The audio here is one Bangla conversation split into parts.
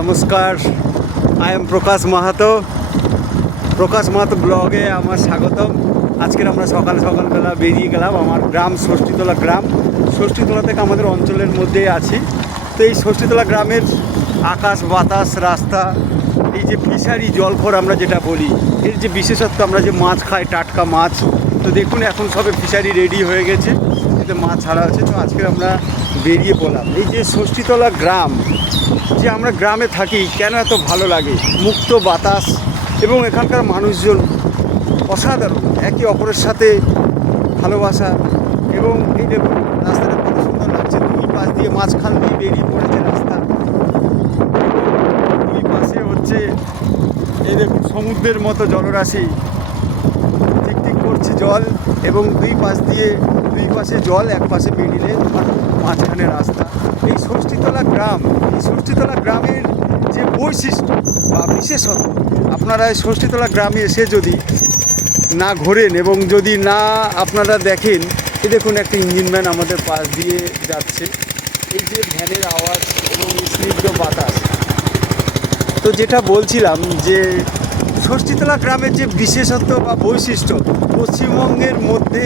নমস্কার, আই এম প্রকাশ মাহাতো ব্লগে আমার স্বাগতম। আজকের আমরা সকালবেলা বেরিয়ে গেলাম আমার গ্রাম ষষ্ঠীতলা গ্রাম। ষষ্ঠীতলা থেকে আমাদের অঞ্চলের মধ্যেই আছি। তো এই ষষ্ঠীতলা গ্রামের আকাশ বাতাস রাস্তা, এই যে ফিশারি জলঘর আমরা যেটা বলি, এর যে বিশেষত্ব, আমরা যে মাছ খাই টাটকা মাছ, তো দেখুন এখন সবে ফিশারি রেডি হয়ে গেছে, এতে মাছ ছাড়া হচ্ছে। তো আজকে আমরা বেরিয়ে পড়লাম এই যে ষষ্ঠীতলা গ্রাম। যে আমরা গ্রামে থাকি কেন এত ভালো লাগে, মুক্ত বাতাস এবং এখানকার মানুষজন অসাধারণ, একে অপরের সাথে ভালোবাসা। এবং এই দেখুন রাস্তাটা কত সুন্দর লাগছে, দুই পাশ দিয়ে মাঝখান দিয়ে বেরিয়ে পড়েছে রাস্তা, দুই পাশে হচ্ছে এই দেখুন সমুদ্রের মতো জলরাশি, টিকটিক করছে জল, এবং দুই পাশে জল, এক পাশে মিডিলে মাঝখানে রাস্তা। এই ষষ্ঠীতলা গ্রামের যে বৈশিষ্ট্য বা বিশেষত্ব, আপনারা এই ষষ্ঠীতলা গ্রামে এসে যদি না ঘোরেন এবং যদি না আপনারা দেখেন, এই দেখুন একটা ইঞ্জিন ভ্যান আমাদের পাশ দিয়ে যাচ্ছে, এই যে ভ্যানের আওয়াজ এবং স্নিগ্ধ বাতাস। তো যেটা বলছিলাম যে ষষ্ঠীতলা গ্রামের যে বিশেষত্ব বা বৈশিষ্ট্য, পশ্চিমবঙ্গের মধ্যে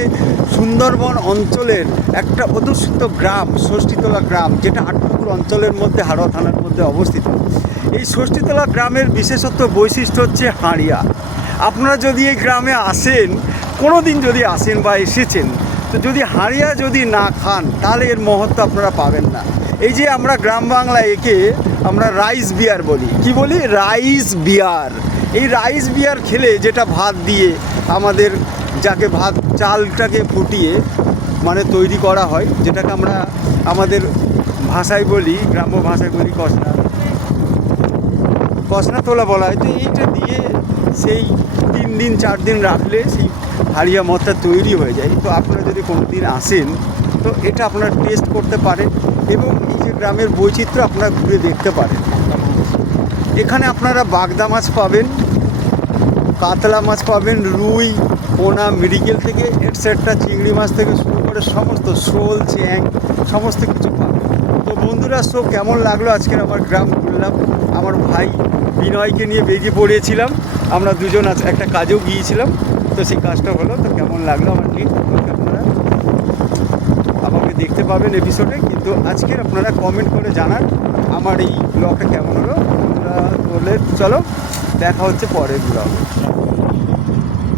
সুন্দরবন অঞ্চলের একটা অধ্যুষিত গ্রাম ষষ্ঠীতলা গ্রাম, যেটা আটপুকুর অঞ্চলের মধ্যে হাড়োয়া থানার মধ্যে অবস্থিত। এই ষষ্ঠীতলা গ্রামের বিশেষত্ব বৈশিষ্ট্য হচ্ছে হাঁড়িয়া। আপনারা যদি এই গ্রামে আসেন, কোনো দিন যদি আসেন বা এসেছেন, তো যদি হাঁড়িয়া যদি না খান তাহলে এর মহত্ব আপনারা পাবেন না। এই যে আমরা গ্রাম বাংলায় একে আমরা রাইস বিয়ার বলি, কি বলি? রাইস বিয়ার। এই রাইস বিয়ার খেলে, যেটা ভাত দিয়ে আমাদের, যাকে ভাত চালটাকে ফুটিয়ে মানে তৈরি করা হয়, যেটাকে আমরা আমাদের ভাষায় বলি, গ্রাম্য ভাষায় বলি কসনা তোলা বলা হয়। তো এইটা দিয়ে সেই 3 দিন 4 দিন রাখলে সেই হাঁড়িয়া মদটা তৈরি হয়ে যায়। তো আপনারা যদি কোনো দিন আসেন, তো এটা আপনারা টেস্ট করতে পারেন এবং এই যে গ্রামের বৈচিত্র্য আপনারা ঘুরে দেখতে পারেন। এখানে আপনারা বাগদা মাছ পাবেন, কাতলা মাছ পাবেন, রুই, পোনা, মৃগেল থেকে এটসেট্রা, চিংড়ি মাছ থেকে শুরু করে সমস্ত শোল, চ্যাং, সমস্ত কিছু পাবেন। তো বন্ধুরা, কেমন লাগলো আজকের আমার গ্রাম ঘুরলাম। আমার ভাই বিনয়কে নিয়ে বেরিয়ে পড়েছিলাম, আমরা দুজন একটা কাজেও গিয়েছিলাম, তো সেই কাজটা হলো। তো কেমন লাগলো আমার নেক্সট আপনারা আমাকে দেখতে পাবেন এপিসোডে, কিন্তু আজকের আপনারা কমেন্ট করে জানান আমার এই ব্লগটা কেমন হলো। বলে চলো দেখা হচ্ছে পরের ব্লগে।